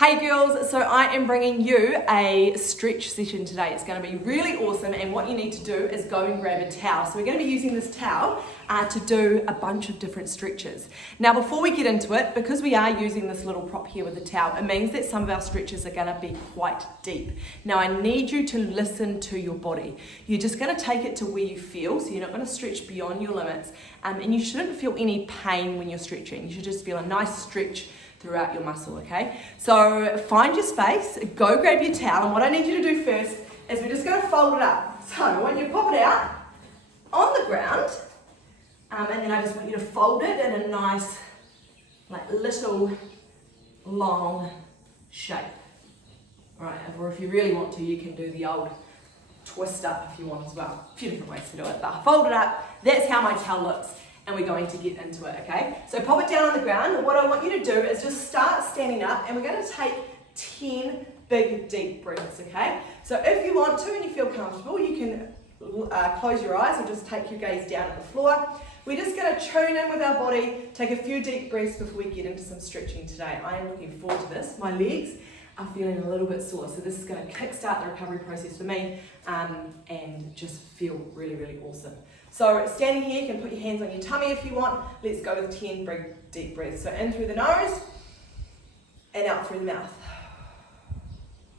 Hey girls, so I am bringing you a stretch session today. It's going to be really awesome, and what you need to do is go and grab a towel. So we're going to be using this towel to do a bunch of different stretches. Now before we get into it, because we are using this little prop here with the towel, it means that some of our stretches are going to be quite deep. Now I need you to listen to your body. You're just going to take it to where you feel, so you're not going to stretch beyond your limits, and you shouldn't feel any pain when you're stretching. You should just feel a nice stretch throughout your muscle, okay? So find your space, go grab your towel, and what I need you to do first is we're just gonna fold it up. So I want you to pop it out on the ground, and then I just want you to fold it in a nice, like little, long shape. All right, or if you really want to, you can do the old twist up if you want as well. A few different ways to do it, but fold it up, that's how my towel looks. And we're going to get into it, okay? So pop it down on the ground, and what I want you to do is just start standing up, and we're going to take 10 big deep breaths, okay? So if you want to and you feel comfortable, you can close your eyes or just take your gaze down at the floor. We're just going to tune in with our body, take a few deep breaths before we get into some stretching today. I am looking forward to this. My legs are feeling a little bit sore, so this is going to kickstart the recovery process for me and just feel really, really awesome. So standing here, you can put your hands on your tummy if you want. Let's go with 10 big deep breaths. So in through the nose and out through the mouth.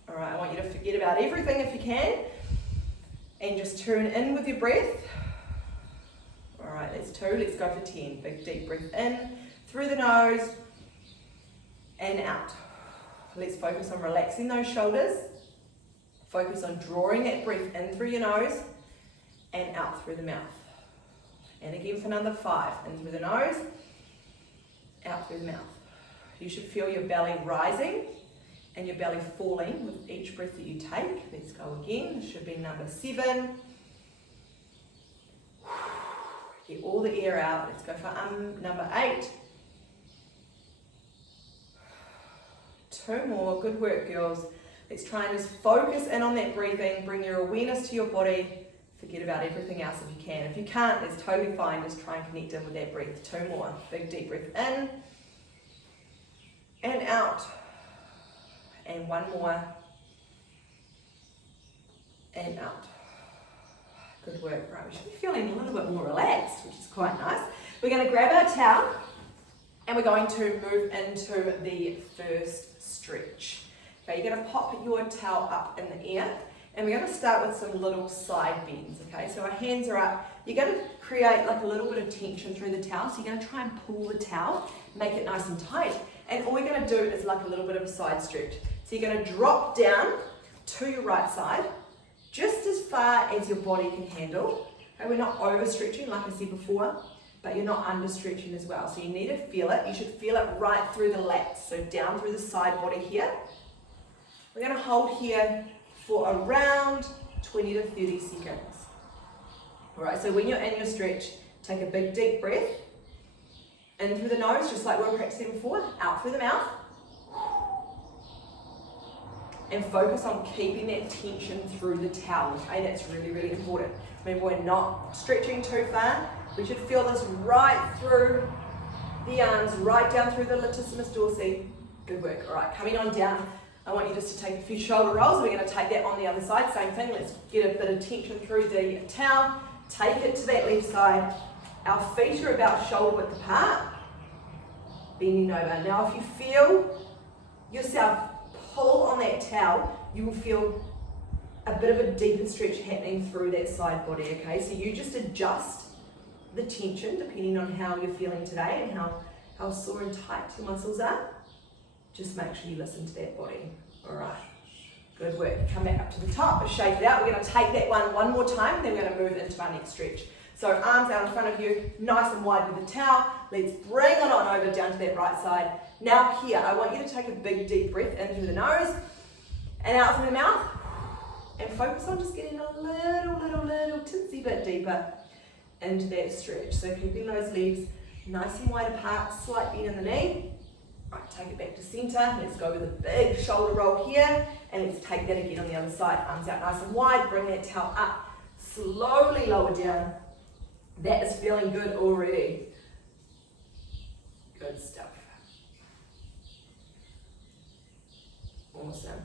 All right, I want you to forget about everything if you can and just tune in with your breath. All right, let's go for 10. Big deep breath in through the nose and out. Let's focus on relaxing those shoulders. Focus on drawing that breath in through your nose and out through the mouth. And again for another 5. In through the nose, out through the mouth. You should feel your belly rising and your belly falling with each breath that you take. Let's go again. This should be number 7. Get all the air out. Let's go for number 8. 2 more. Good work, girls. Let's try and just focus in on that breathing. Bring your awareness to your body. Forget about everything else if you can. If you can't, it's totally fine. Just try and connect in with that breath. 2 more. Big deep breath in and out. And 1 more. And out. Good work. Right, we should be feeling a little bit more relaxed, which is quite nice. We're going to grab our towel and we're going to move into the first stretch. Okay, you're going to pop your towel up in the air. And we're going to start with some little side bends, okay? So our hands are up. You're going to create like a little bit of tension through the towel. So you're going to try and pull the towel, make it nice and tight. And all we're going to do is like a little bit of a side stretch. So you're going to drop down to your right side, just as far as your body can handle. Okay, we're not overstretching, like I said before, but you're not understretching as well. So you need to feel it. You should feel it right through the lats. So down through the side body here. We're going to hold here for around 20 to 30 seconds. All right, so when you're in your stretch, take a big deep breath. In through the nose, just like we were practicing before, out through the mouth. And focus on keeping that tension through the towel, okay? That's really, really important. Remember, we're not stretching too far. We should feel this right through the arms, right down through the latissimus dorsi. Good work. All right, coming on down. I want you just to take a few shoulder rolls. We're going to take that on the other side. Same thing. Let's get a bit of tension through the towel. Take it to that left side. Our feet are about shoulder width apart. Bending over. Now if you feel yourself pull on that towel, you will feel a bit of a deeper stretch happening through that side body, okay? So you just adjust the tension depending on how you're feeling today and how sore and tight your muscles are. Just make sure you listen to that body. All right, good work. Come back up to the top, shake it out. We're going to take that one more time, and then we're going to move into our next stretch. So arms out in front of you, nice and wide with the towel. Let's bring it on over down to that right side. Now here, I want you to take a big deep breath in through the nose and out through the mouth, and focus on just getting a little tinsy bit deeper into that stretch. So keeping those legs nice and wide apart, slight bend in the knee. Right, take it back to center. Let's go with a big shoulder roll here, and let's take that again on the other side. Arms out nice and wide, bring that towel up, slowly lower down. That is feeling good already. Good stuff. Awesome.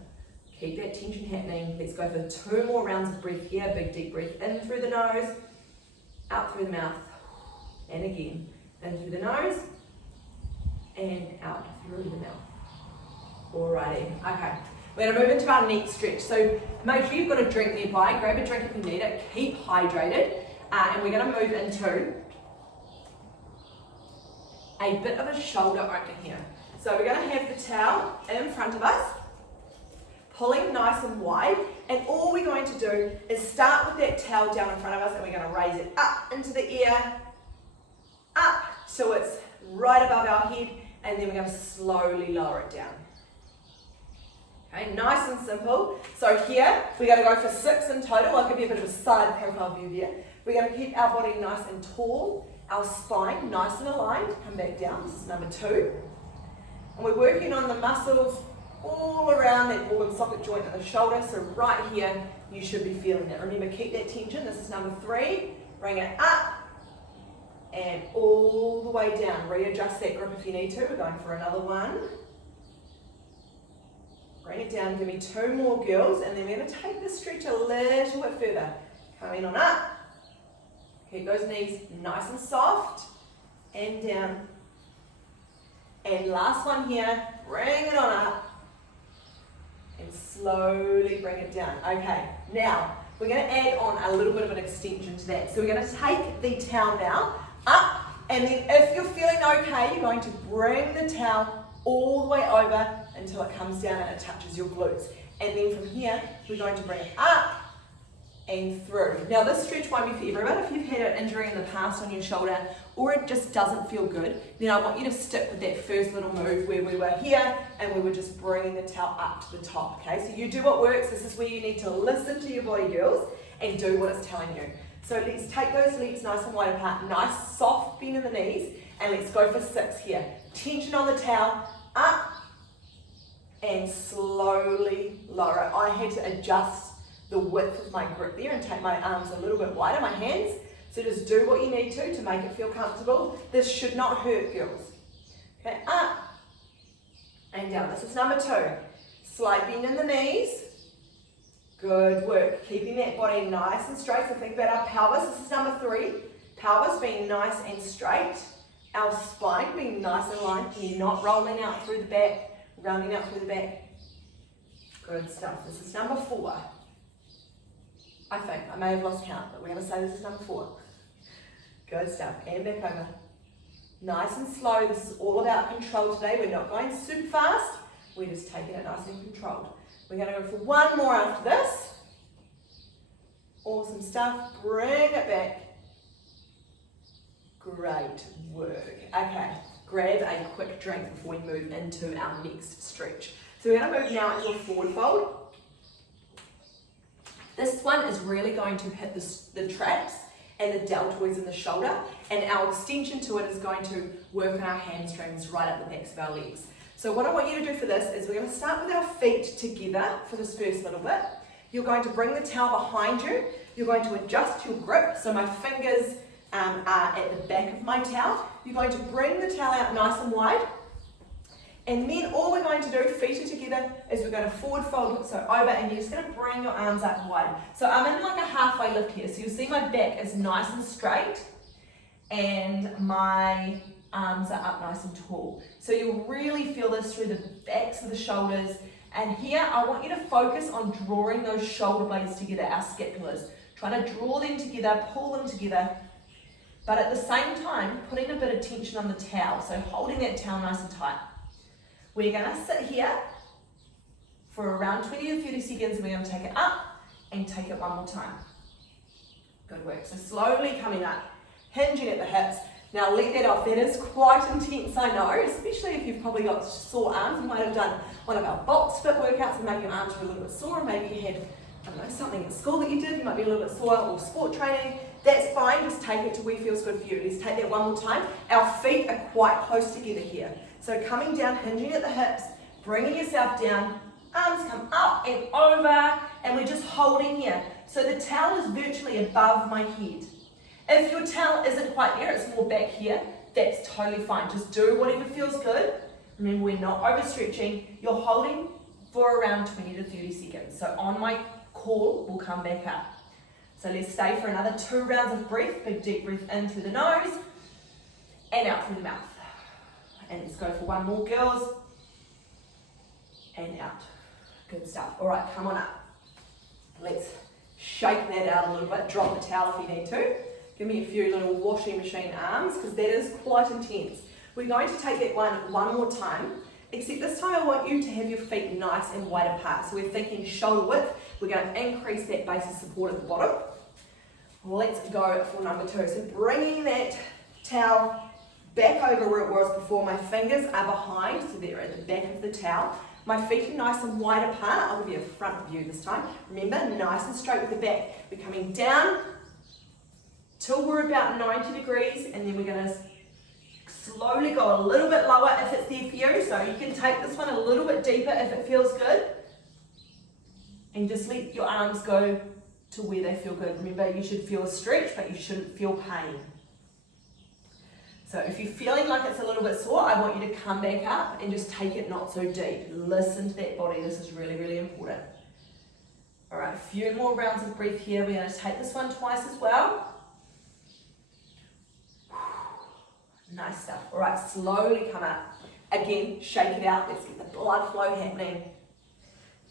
Keep that tension happening. Let's go for 2 more rounds of breath here. Big deep breath in through the nose, out through the mouth, and again. In through the nose, and out through the mouth. Alrighty, okay. We're going to move into our next stretch. So make sure you've got a drink nearby. Grab a drink if you need it. Keep hydrated. And we're going to move into a bit of a shoulder opening here. So we're going to have the towel in front of us, pulling nice and wide. And all we're going to do is start with that towel down in front of us, and we're going to raise it up into the air, up so it's right above our head, and then we're going to slowly lower it down. Okay, nice and simple. So here, we're going to go for 6 in total. I'll give you a bit of a side profile view here. We're going to keep our body nice and tall, our spine nice and aligned. Come back down, this is number 2. And we're working on the muscles all around that ball and socket joint in the shoulder. So right here, you should be feeling that. Remember, keep that tension. This is number 3. Bring it up and all the way down. Readjust that grip if you need to. We're going for another 1. Bring it down, give me 2 more girls, and then we're going to take this stretch a little bit further. Coming on up. Keep those knees nice and soft, and down. And last one here, bring it on up, and slowly bring it down. Okay, now, we're going to add on a little bit of an extension to that. So we're going to take the towel now up, and then if you're feeling okay, you're going to bring the towel all the way over until it comes down and it touches your glutes. And then from here, we're going to bring it up and through. Now this stretch won't be for everyone. If you've had an injury in the past on your shoulder, or it just doesn't feel good, then I want you to stick with that first little move where we were here and we were just bringing the towel up to the top, okay? So you do what works. This is where you need to listen to your body, girls, and do what it's telling you. So let's take those legs nice and wide apart, nice soft bend in the knees, and let's go for 6 here. Tension on the towel, up, and slowly lower it. I had to adjust the width of my grip there and take my arms a little bit wider, my hands. So just do what you need to make it feel comfortable. This should not hurt, girls. Okay, up and down. This is number 2. Slight bend in the knees. Good work. Keeping that body nice and straight. So think about our pelvis. This is number 3. Pelvis being nice and straight. Our spine being nice and aligned. You're not rolling out through the back, rounding out through the back. Good stuff. This is number 4. I think. I may have lost count, but we're going to say this is number 4. Good stuff. And back over. Nice and slow. This is all about control today. We're not going super fast. We're just taking it nice and controlled. We're going to go for 1 more after this. Awesome stuff. Bring it back. Great work. Okay, grab a quick drink before we move into our next stretch. So we're going to move now into a forward fold. This one is really going to hit the traps and the deltoids in the shoulder, and our extension to it is going to work on our hamstrings right up the backs of our legs. So what I want you to do for this is we're going to start with our feet together for this first little bit. You're going to bring the towel behind you. You're going to adjust your grip, so my fingers are at the back of my towel. You're going to bring the towel out nice and wide, and then all we're going to do, feet are together, is we're going to forward fold, so over, and you're just going to bring your arms up wide. So I'm in like a halfway lift here, so you'll see my back is nice and straight, and my arms are up nice and tall. So you'll really feel this through the backs of the shoulders, and here I want you to focus on drawing those shoulder blades together, our scapulars. Trying to draw them together, pull them together, but at the same time, putting a bit of tension on the towel, so holding that towel nice and tight. We're going to sit here for around 20 to 30 seconds, and we're going to take it up and take it 1 more time. Good work. So slowly coming up, hinging at the hips. Now let that off. That is quite intense, I know, especially if you've probably got sore arms. You might have done one of our box fit workouts and maybe your arms were a little bit sore, and maybe you had, I don't know, something at school that you did. You might be a little bit sore, or sport training. That's fine. Just take it to where it feels good for you. Let's take that 1 more time. Our feet are quite close together here. So coming down, hinging at the hips, bringing yourself down, arms come up and over, and we're just holding here. So the towel is virtually above my head. If your towel isn't quite there, it's more back here, that's totally fine. Just do whatever feels good. Remember, we're not overstretching. You're holding for around 20 to 30 seconds. So on my call, we'll come back up. So let's stay for another 2 rounds of breath. Big deep breath in through the nose and out through the mouth. And let's go for one more, girls. And out. Good stuff. All right, come on up. Let's shake that out a little bit. Drop the towel if you need to. Give me a few little washing machine arms because that is quite intense. We're going to take that one more time, except this time I want you to have your feet nice and wide apart. So we're thinking shoulder width. We're going to increase that base of support at the bottom. Let's go for number 2. So bringing that towel back over where it was before. My fingers are behind, so they're at the back of the towel. My feet are nice and wide apart. I'll give you a front view this time. Remember, nice and straight with the back. We're coming down till we're about 90 degrees, and then we're going to slowly go a little bit lower if it's there for you. So you can take this one a little bit deeper if it feels good. And just let your arms go to where they feel good. Remember, you should feel a stretch, but you shouldn't feel pain. So if you're feeling like it's a little bit sore, I want you to come back up and just take it not so deep. Listen to that body. This is really, really important. All right, a few more rounds of breath here. We're going to take this one twice as well. Nice stuff. All right, slowly come up. Again, shake it out. Let's get the blood flow happening.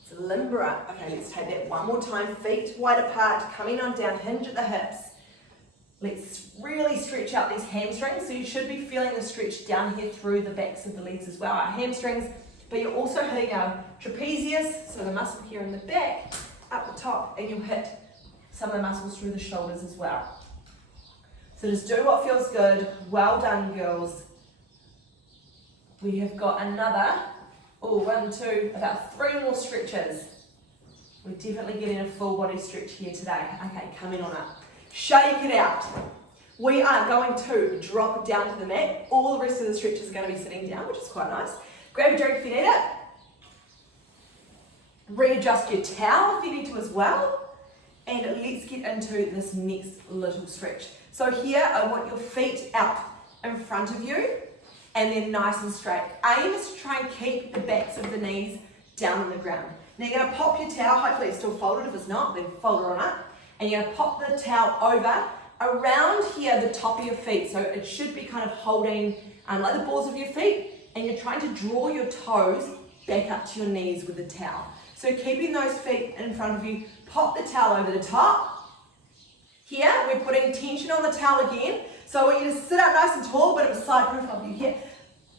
So limber up. Okay, let's take that one more time. Feet wide apart, coming on down, hinge at the hips. Let's really stretch out these hamstrings. So you should be feeling the stretch down here through the backs of the legs as well. Our hamstrings, but you're also hitting our trapezius, so the muscle here in the back, up the top, and you'll hit some of the muscles through the shoulders as well. So just do what feels good. Well done, girls. We have got another, 1, 2, about 3 more stretches. We're definitely getting a full body stretch here today. Okay, coming on up. Shake it out. We are going to drop it down to the mat. All the rest of the stretch is going to be sitting down, which is quite nice. Grab a drink if you need it. Readjust your towel if you need to as well. And let's get into this next little stretch. So here, I want your feet out in front of you and then nice and straight. Aim is to try and keep the backs of the knees down on the ground. Now you're going to pop your towel, hopefully it's still folded. If it's not, then fold it on up. And you're going to pop the towel over around here, the top of your feet. So it should be kind of holding like the balls of your feet. And you're trying to draw your toes back up to your knees with the towel. So keeping those feet in front of you, pop the towel over the top. Here, we're putting tension on the towel again. So I want you to sit up nice and tall, bit of a side profile view here.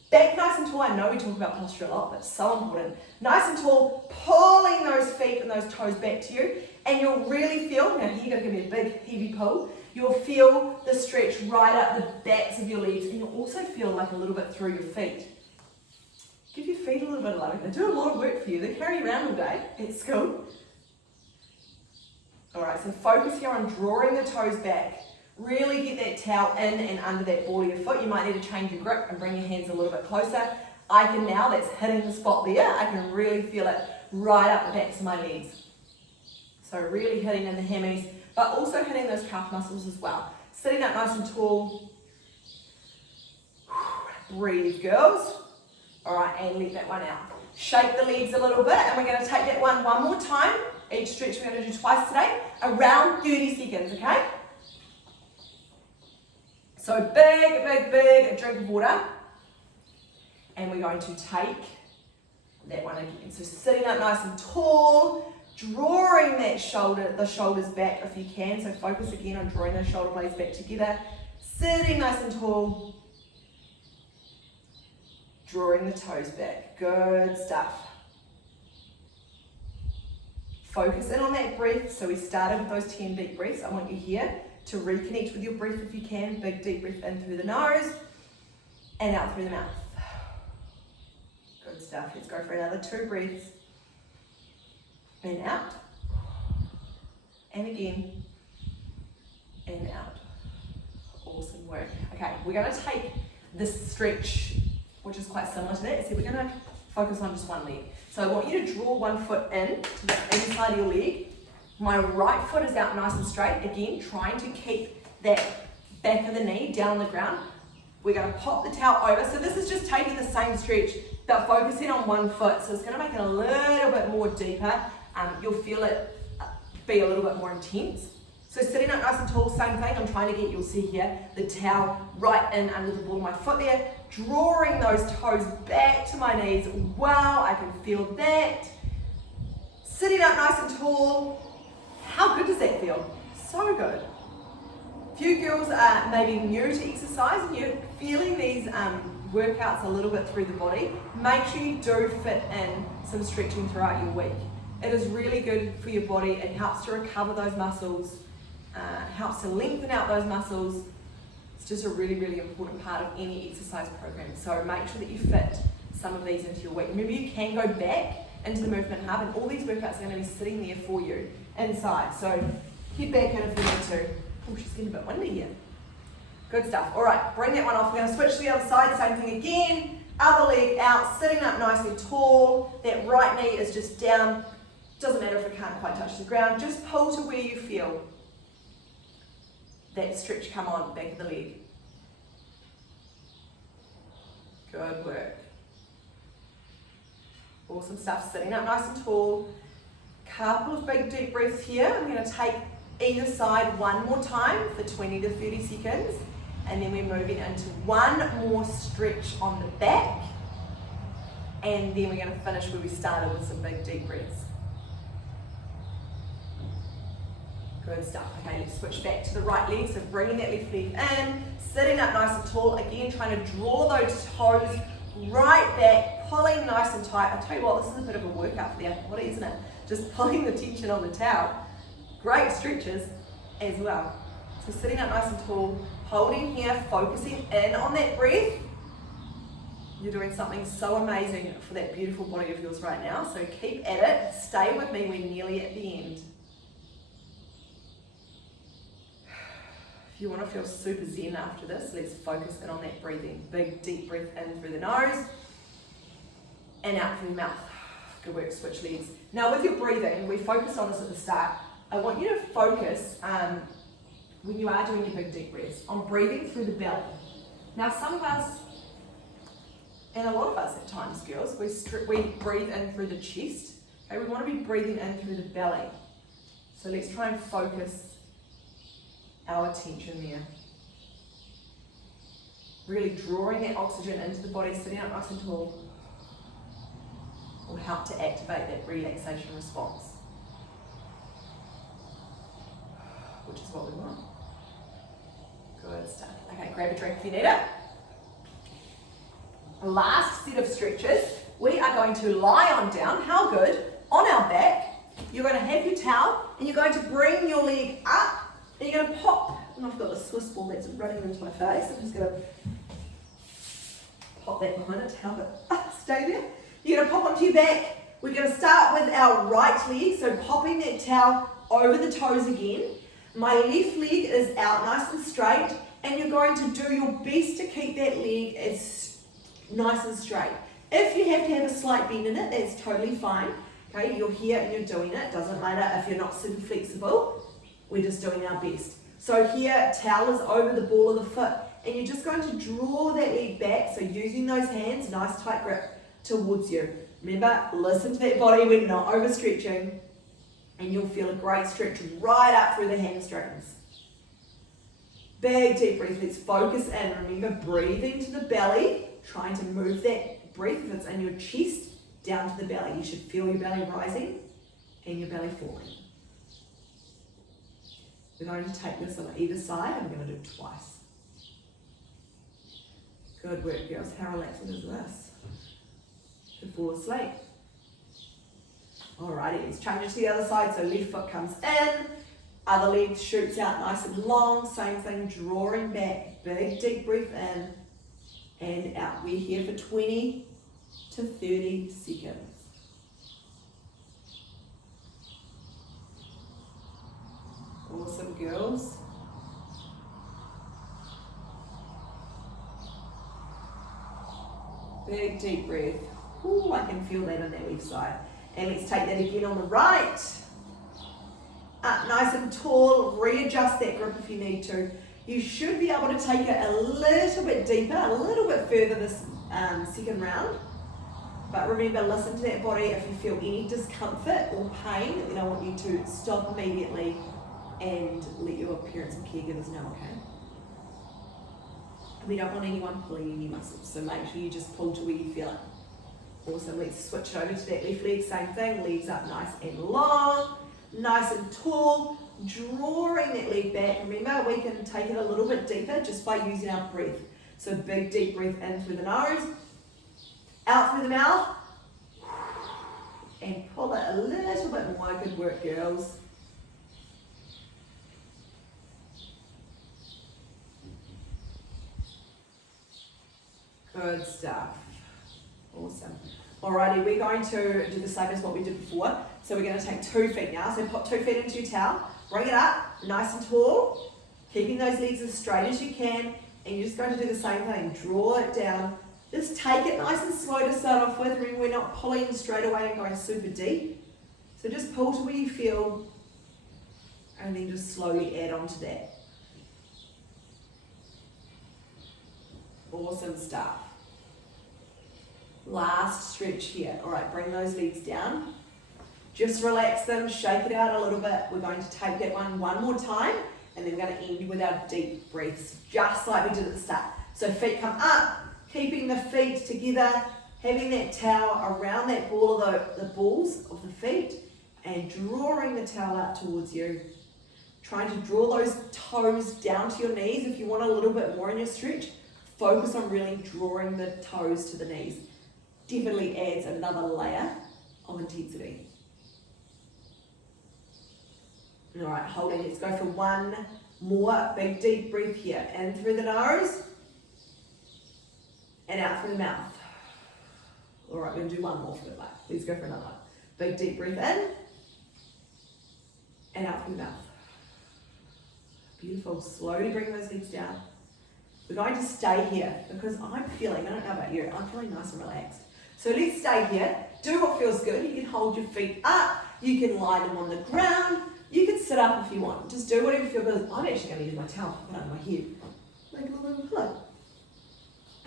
Back nice and tall. I know we talk about posture a lot, but it's so important. Nice and tall, pulling those feet and those toes back to you. And you'll really feel, now here you're going to give me a big heavy pull. You'll feel the stretch right up the backs of your legs, and you'll also feel like a little bit through your feet. Give your feet a little bit of love. They do a lot of work for you. They carry you around all day at school. All right, so focus here on drawing the toes back. Really get that towel in and under that ball of your foot. You might need to change your grip and bring your hands a little bit closer. I can now, that's hitting the spot there. I can really feel it right up the backs of my legs. So really hitting in the hammies, but also hitting those calf muscles as well. Sitting up nice and tall. Breathe, girls. All right, and let that one out. Shake the legs a little bit, and we're going to take that one more time. Each stretch we're going to do twice today, around 30 seconds, okay? So big drink of water. And we're going to take that one again. So sitting up nice and tall, drawing that the shoulders back if you can. So focus again on drawing those shoulder blades back together. Sitting nice and tall. Drawing the toes back. Good stuff. Focus in on that breath. So we started with those 10 deep breaths. I want you here to reconnect with your breath if you can. Big deep breath in through the nose and out through the mouth. Good stuff. Let's go for another 2 breaths. And out. And again. And out. Awesome work. Okay, we're going to take this stretch, which is quite similar to that. So we're going to focus on just one leg. So I want you to draw one foot in to the inside of your leg. My right foot is out nice and straight. Again, trying to keep that back of the knee down on the ground. We're going to pop the towel over. So this is just taking the same stretch, but focusing on one foot. So it's going to make it a little bit more deeper. You'll feel it be a little bit more intense. So sitting up nice and tall, same thing. I'm trying to get, you'll see here, the towel right in under the ball of my foot there, drawing those toes back to my knees. Wow, I can feel that. Sitting up nice and tall. How good does that feel? So good. Few girls are maybe new to exercise and you're feeling these workouts a little bit through the body. Make sure you do fit in some stretching throughout your week. It is really good for your body. It helps to recover those muscles, helps to lengthen out those muscles. It's just a really, really important part of any exercise program. So make sure that you fit some of these into your week. Remember, you can go back into the movement hub and all these workouts are going to be sitting there for you inside. So head back in if you need to. Oh, she's getting a bit windy here. Good stuff. All right, bring that one off. We're going to switch to the other side. Same thing again. Other leg out, sitting up nice and tall. That right knee is just down. Doesn't matter if it can't quite touch the ground. Just pull to where you feel that stretch come on, back of the leg. Good work. Awesome stuff. Sitting up nice and tall. Couple of big deep breaths here. I'm going to take either side one more time for 20 to 30 seconds. And then we're moving into one more stretch on the back. And then we're going to finish where we started with some big deep breaths. Good stuff. Okay, let's switch back to the right leg. So bringing that left leg in, sitting up nice and tall. Again, trying to draw those toes right back, pulling nice and tight. I tell you what, this is a bit of a workout for the upper body, isn't it? Just pulling the tension on the towel. Great stretches as well. So sitting up nice and tall, holding here, focusing in on that breath. You're doing something so amazing for that beautiful body of yours right now. So keep at it. Stay with me. We're nearly at the end. If you want to feel super zen after this, let's focus in on that breathing. Big deep breath in through the nose and out through the mouth. Good work, switch legs. Now with your breathing, we focused on this at the start. I want you to focus when you are doing your big deep breaths on breathing through the belly. Now some of us, and a lot of us at times, girls, we breathe in through the chest. Okay, we want to be breathing in through the belly. So let's try and focus our attention there. Really drawing that oxygen into the body, sitting up nice and tall, will help to activate that relaxation response, which is what we want. Good stuff. Okay, grab a drink if you need it. Last set of stretches, we are going to lie on down. How good? On our back. You're going to have your towel and you're going to bring your leg up. And you're going to pop, and I've got the Swiss ball that's running into my face. I'm just going to pop that behind it to help it stay there. You're going to pop onto your back. We're going to start with our right leg, so popping that towel over the toes again. My left leg is out nice and straight, and you're going to do your best to keep that leg as nice and straight. If you have to have a slight bend in it, that's totally fine. Okay, you're here and you're doing it. Doesn't matter if you're not super flexible. We're just doing our best. So here, towel is over the ball of the foot, and you're just going to draw that leg back, so using those hands, nice tight grip towards you. Remember, listen to that body, we're not overstretching, and you'll feel a great stretch right up through the hamstrings. Big deep breath, let's focus in. Remember, breathing to the belly, trying to move that breath, if it's in your chest, down to the belly. You should feel your belly rising and your belly falling. We're going to take this on either side and we're going to do it twice. Good work, girls. How relaxing is this? To fall asleep. Alrighty, let's change it to the other side. So left foot comes in, other leg shoots out nice and long. Same thing, drawing back. Big deep breath in and out. We're here for 20 to 30 seconds. Awesome, girls. Big deep breath. Ooh, I can feel that on that left side. And let's take that again on the right. Up nice and tall. Readjust that grip if you need to. You should be able to take it a little bit deeper, a little bit further this second round. But remember, listen to that body. If you feel any discomfort or pain, then I want you to stop immediately and let your parents and caregivers know, okay? We don't want anyone pulling any muscles, so make sure you just pull to where you feel it. Awesome, let's switch over to that left leg, same thing, legs up nice and long, nice and tall, drawing that leg back. Remember, we can take it a little bit deeper just by using our breath. So big deep breath in through the nose, out through the mouth, and pull it a little bit more. Good work, girls. Good stuff. Awesome. Alrighty, we're going to do the same as what we did before. So we're going to take 2 feet now. So put 2 feet into your towel, bring it up, nice and tall, keeping those legs as straight as you can, and you're just going to do the same thing. Draw it down. Just take it nice and slow to start off with. Remember, we're not pulling straight away and going super deep. So just pull to where you feel, and then just slowly add on to that. Awesome stuff. Last stretch here. All right, bring those legs down. Just relax them, shake it out a little bit. We're going to take that one more time, and then we're going to end with our deep breaths, just like we did at the start. So feet come up, keeping the feet together, having that towel around that ball of the balls of the feet, and drawing the towel out towards you. Trying to draw those toes down to your knees. If you want a little bit more in your stretch, focus on really drawing the toes to the knees. Definitely adds another layer of intensity. All right, holding. Let's go for one more big deep breath here. In through the nose and out through the mouth. All right, we're going to do one more for good luck. Let's go for another one. Big deep breath in and out through the mouth. Beautiful. Slowly bring those legs down. We're going to stay here because I'm feeling, I don't know about you, I'm feeling nice and relaxed. So let's stay here. Do what feels good. You can hold your feet up. You can lie them on the ground. You can sit up if you want. Just do whatever feels good. I'm actually going to use my towel to put under my head. Make a little bit of a pillow.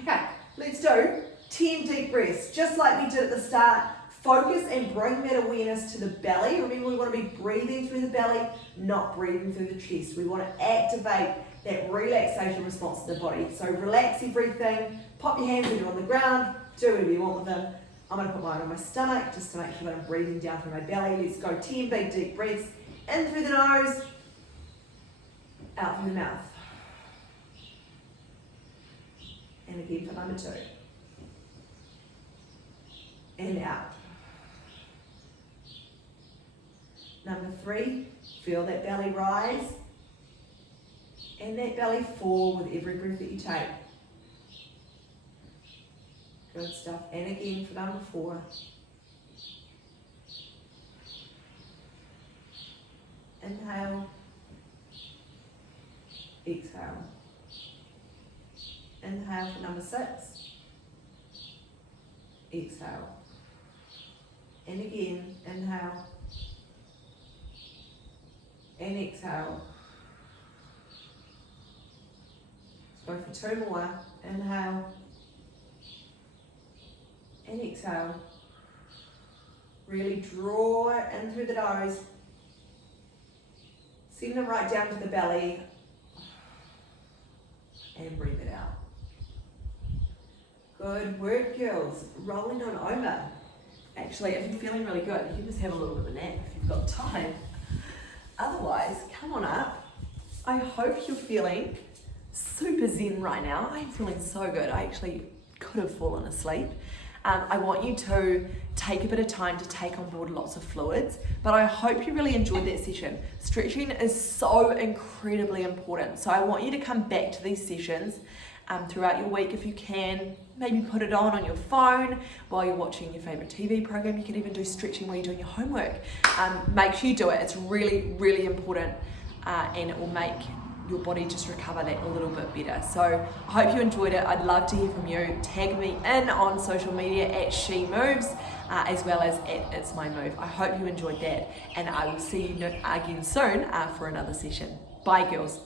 Okay, let's do 10 deep breaths. Just like we did at the start. Focus and bring that awareness to the belly. Remember, we want to be breathing through the belly, not breathing through the chest. We want to activate that relaxation response to the body. So relax everything. Pop your hands either on the ground. Do whatever you want with them. I'm going to put mine on my stomach just to make sure that I'm breathing down through my belly. Let's go 10 big deep breaths. In through the nose, out through the mouth. And again for number 2. And out. Number 3, feel that belly rise and that belly fall with every breath that you take. Good stuff. And again for number 4. Inhale. Exhale. Inhale for number 6. Exhale. And again, inhale. And exhale. Let's go for 2 more. Inhale. And exhale. Really draw it in through the nose. Send them right down to the belly. And breathe it out. Good work, girls. Rolling on over. Actually, if you're feeling really good, you can just have a little bit of a nap if you've got time. Otherwise, come on up. I hope you're feeling super zen right now. I'm feeling so good. I actually could have fallen asleep. I want you to take a bit of time to take on board lots of fluids, but I hope you really enjoyed that session. Stretching is so incredibly important. So I want you to come back to these sessions throughout your week if you can. Maybe put it on your phone while you're watching your favorite TV program. You can even do stretching while you're doing your homework. Make sure you do it. It's really, really important, and it will make your body just recover that a little bit better. So I hope you enjoyed it. I'd love to hear from you. Tag me in on social media at She Moves, as well as at It's My Move. I hope you enjoyed that, and I will see you again soon for another session. Bye, girls.